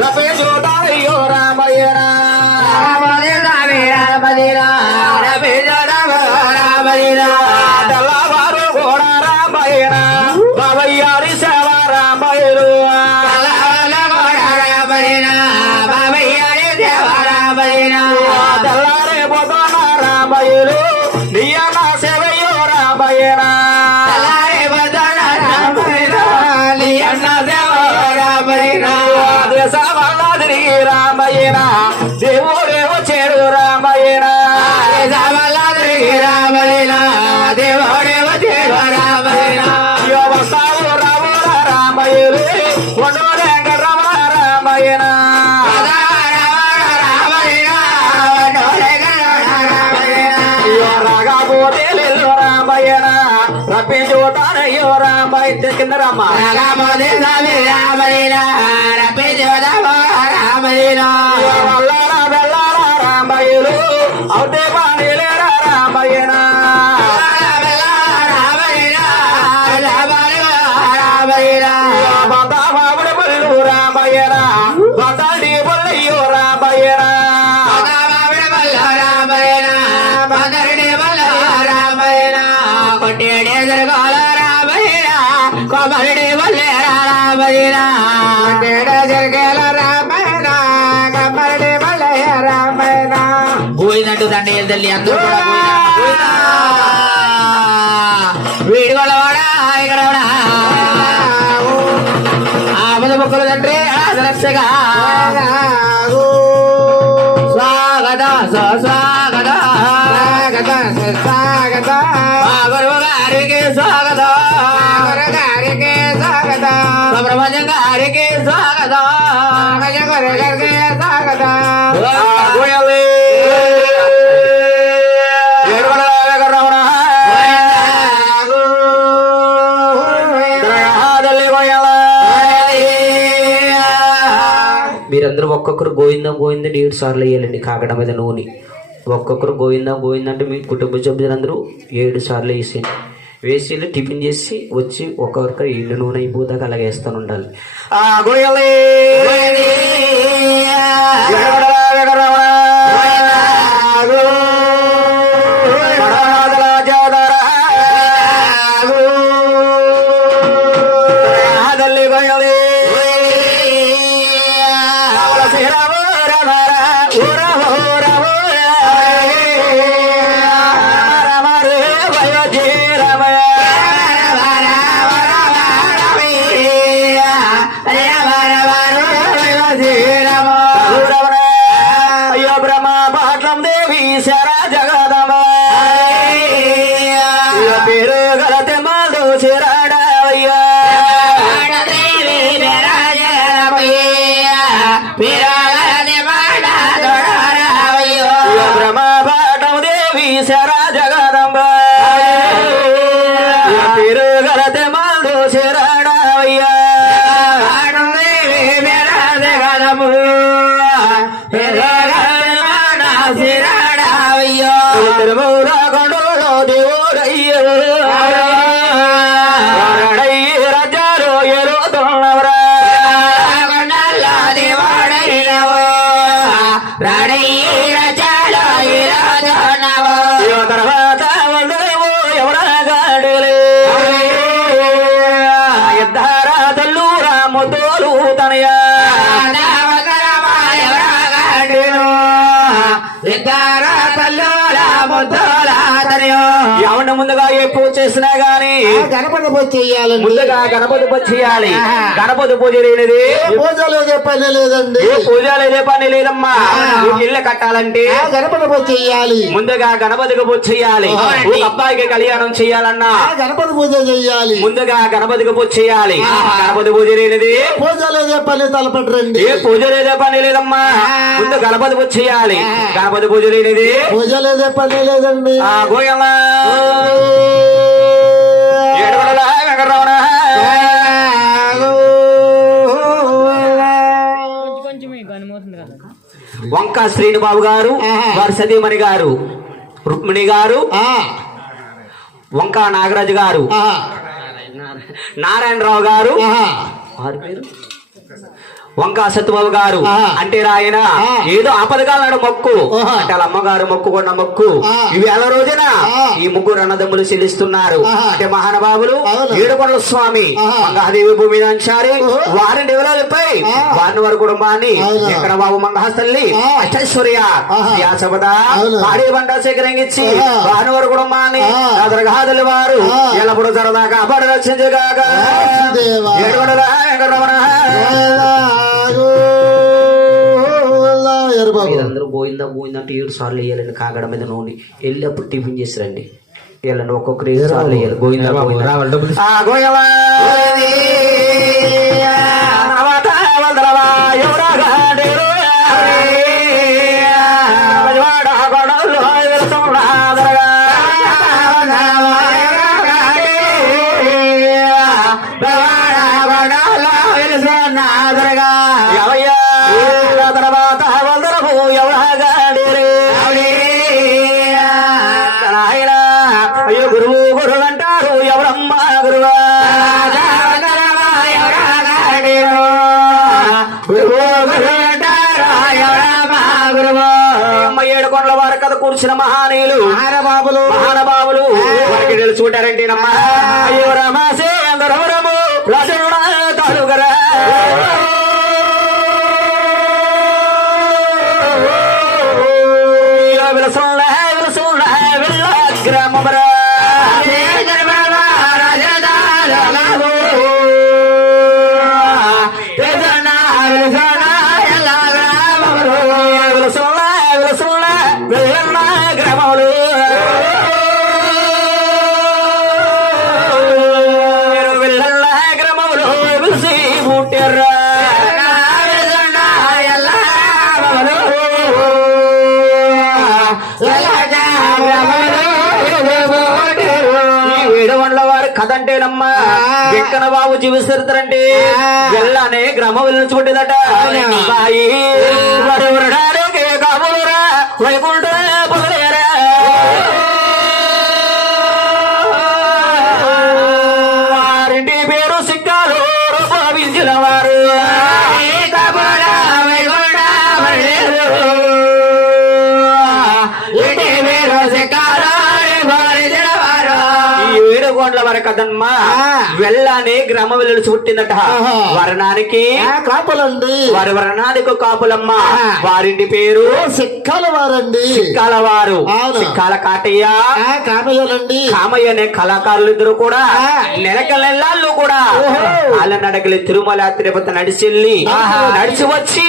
రపేజోదారయ్యో రామయ్య తెల్లవారు కూడా రామయ్య బాబయ్యారి సేవ రామయ్యరు తెల్లారే పోతాన రామయ్యరు నీ అన్న సేవయ్యో రామయ్యరా రామయ్యనా దేవుడేమో చేడు రామయ్యనా దేవుడేమో చేడు రామయ్యనా వస్తావు రావు రామయ్యలు వండవలేక రమ రామయ్యనా రాకపోతే లేదు రామయ్యనా రప్పించుతానయ్యో రామయ్య కింద రమ్మ వెళ్ళారా రామయ్యలు అవుతే బాణీలేరా రామయ్యనా బాబుడి బళ్ళు రామయ్యనా బతాడి బల్లయ్యో రామయ్యనా కొబ్బరి వల్లే రామయ్యనా జరిగేల రామయ్యనా కొబ్బరి వల్లే రామయ్యనా పోయిందంటూ తండ్రి తల్లి అందరూ వీడి వాళ్ళవాడా ఇక్కడ ఆపద మొక్కలు తండ్రి ఆదరక్షగా స్వాగత స్వాగత స్వాగత గురువు గారికి స్వాగత గారికి స్వాగత సుబ్రహ్మణ్యం గారికి స్వాగత గురు గారికి స్వాగత మీరందరూ ఒక్కొక్కరు గోవిందా గోవిందా 7 సార్లు వేయాలండి కాకడ మీద నూనె ఒక్కొక్కరు గోవిందా గోవిందా మీ కుటుంబ సభ్యులందరూ 7 సార్లు వేసేయండి వేసి టిఫిన్ చేసి వచ్చి ఒక్కొక్కరు ఇల్లు నూనె అయిపోతాక అలాగే వేస్తూ ఉండాలి ఎవరిని ముందుగా ఏ పూజ చేసినా గానీ గణపతి పూజ చేయాలి. ముందుగా గణపతి పూజ చేయాలి. గణపతి పూజ లేనిది పూజ లేదే పని లేదండి. పూజ లేదే పని లేదమ్మా. ఇల్లు కట్టాలంటే గణపతి పూజ చేయాలి. ముందుగా గణపతికి పూజ చేయాలి. అబ్బాయికి కళ్యాణం చేయాలన్నా గణపతి పూజ చేయాలి. ముందుగా గణపతికి పూజ చేయాలి. గణపతి పూజ లేనిది పూజ లేదే పని తలపెట్టండి. పూజ లేదే పని లేదమ్మా. ముందు గణపతి పూజ చేయాలి. గణపతి పూజ లేనిది పూజ లేదే పని లేదండి. గోయమ్మా వంకా శ్రీనిబాబు గారు వారి సతీమణి గారు రుక్మిణి గారు వంకా నాగరాజు గారు నారాయణరావు గారు వారి పేరు వంకా సత్యబాబు గారు అంటే ఆయన ఏదో ఆపదకాలనాడు మొక్కు అంటే వాళ్ళ అమ్మగారు మొక్కుకున్న మొక్కు ఇవి ఎలా రోజున ఈ ముగ్గురు అన్నదమ్ములు చెల్లిస్తున్నారు అంటే మహానుభావులు ఏడుకొండల స్వామి మంగాదేవి భూమి దంచారి వారి నివలపై వారిని వారి కుటుంబాన్ని ఎక్కడ బాబు మంగహస్తల్లి అష్టైశ్వర్య వ్యాసపద పాడి బండ సేకరించి వారిని వారి కుటుంబాన్ని అదరగాదలి వారు ఎల్లప్పుడూ సరదాగా అపడ రక్షించగాక ఏడుకొండల వెంకటరమణ. మీరందరూ గోయిందా గోయిందా అంటే 7 సార్లు వేయాలండి కాగడ మీద నూనె వెళ్ళి అప్పుడు టిఫిన్ చేసి రండి వెళ్ళండి ఒక్కొక్కరు 7 సార్లు వేయాలి గోయిందా గురువు గురువు అంటారు ఎవరమ్మా గురువా ఏడుకొండల వారి కథ కూర్చిన మహానీయులు మహానుభావులు వారికి తెలుసుకుంటారంటే నమ్మా అయ్యో రామాసే అందరము రాజుడా తాలుగరా గ్రామరా గ్రామములు వెళ్ళ గ్రామములు పిలిచి పుట్టారా కథ అంటేనమ్మా ఎక్కన బాబు జీవిస్తారంటే వెళ్ళనే గ్రామం వెళ్ళించుకుంటేదట బాయి కాబోరా వైకుంఠ పొగలేరా వారింటి పేరు సిక్కాలు భావించిన వారు ఏడుకొండల వారి కదమ్మా వెళ్ళని గ్రామం వెళ్ళి పుట్టిందట వర్ణానికి కాపులండి వారి వర్ణానికి కాపులమ్మ వారింటి పేరు సిక్కాల వారండి సిక్కాల వారు సిక్కాల కాటయ్య కామయ్యలండి కామయ్య అనే కళాకారులు ఇద్దరు కూడా నెలకలెల్లాళ్ళు కూడా వాళ్ళ నడకలి తిరుమల తిరుపతి నడిచెళ్ళి నడిచి వచ్చి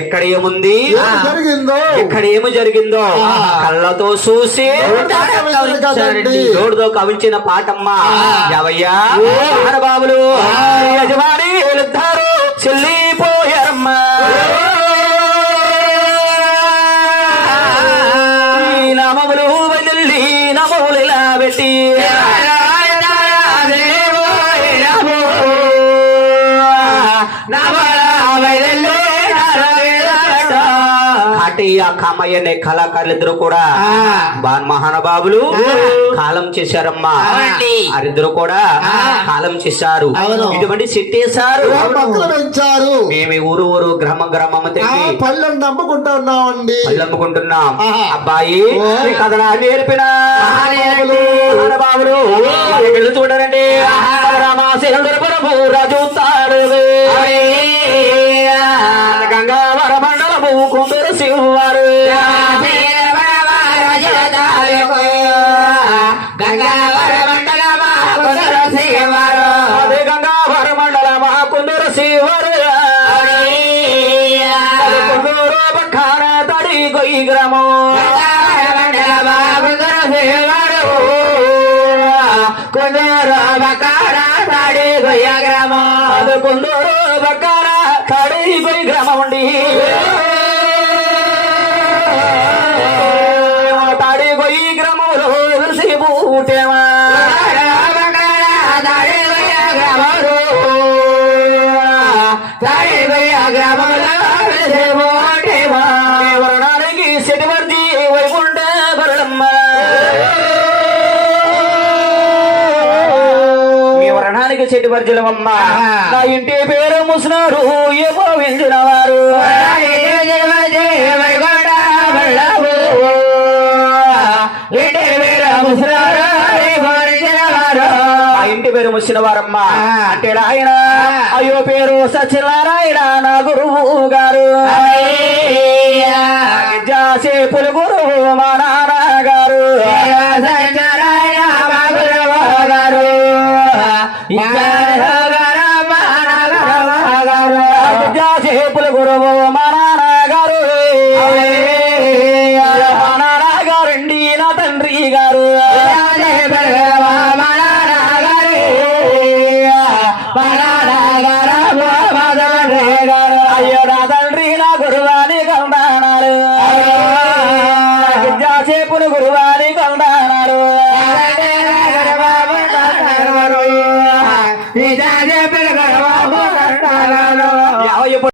ఎక్కడ ఏముంది ఎక్కడ ఏమి జరిగిందో కళ్ళతో చూసి జోడుతో కవించిన పాటమ్మ ఎవయ్యా మహానుభావులు యజమాని వెళుతారు చెల్లిపోయారమ్మా నామములు వెళ్ళి నమములు ఇలా పెట్టి కాటయ్య కామయ్య అనే కళాకారులిద్దరు కూడా మహానుభావులు కాలం చేశారమ్మా వారిద్దరు కూడా కాలం చేశారు ఇటువంటి సిట్టేశారు పెంచారు మేము ఊరు గ్రామం పళ్ళని నమ్ముకుంటా ఉన్నామండి పళ్ళు అమ్ముకుంటున్నాం అబ్బాయి కథనా నేర్పిన మహానుభావులు వెళ్ళి చూడారండి రామాశేంద్రపురము రాజుతాడు గంగావర మండలము కుందరు శివారు గంగావర మండల మహాకుందరు శివారు కుందూరు పక్కన తడి గొయ్యి గ్రామం కుందూరు పక్కన తడి గొయ్య గ్రామం కుందూరు పక్కన తడి గొయ్యి గ్రామం ఉండి తాడి గొయ్యి గ్రామంలో వెలిసి పూటేమా వర్ణానికి సెటివర్జీ వైకుంఠ భరణమ్మ మీ వర్ణానికి చెట్టు పరిచయమమ్మ నా ఇంటి పేరు ముసినారు ఏమో వెంచిన వారు ఇంటి పేరు ముసిన వారమ్మ అంటే ఆయన అయ్యో పేరు సత్యనారాయణ నా గురువు గారు జాసేపుల గురువు మా నాన్న గారు జాసేపుల గురువు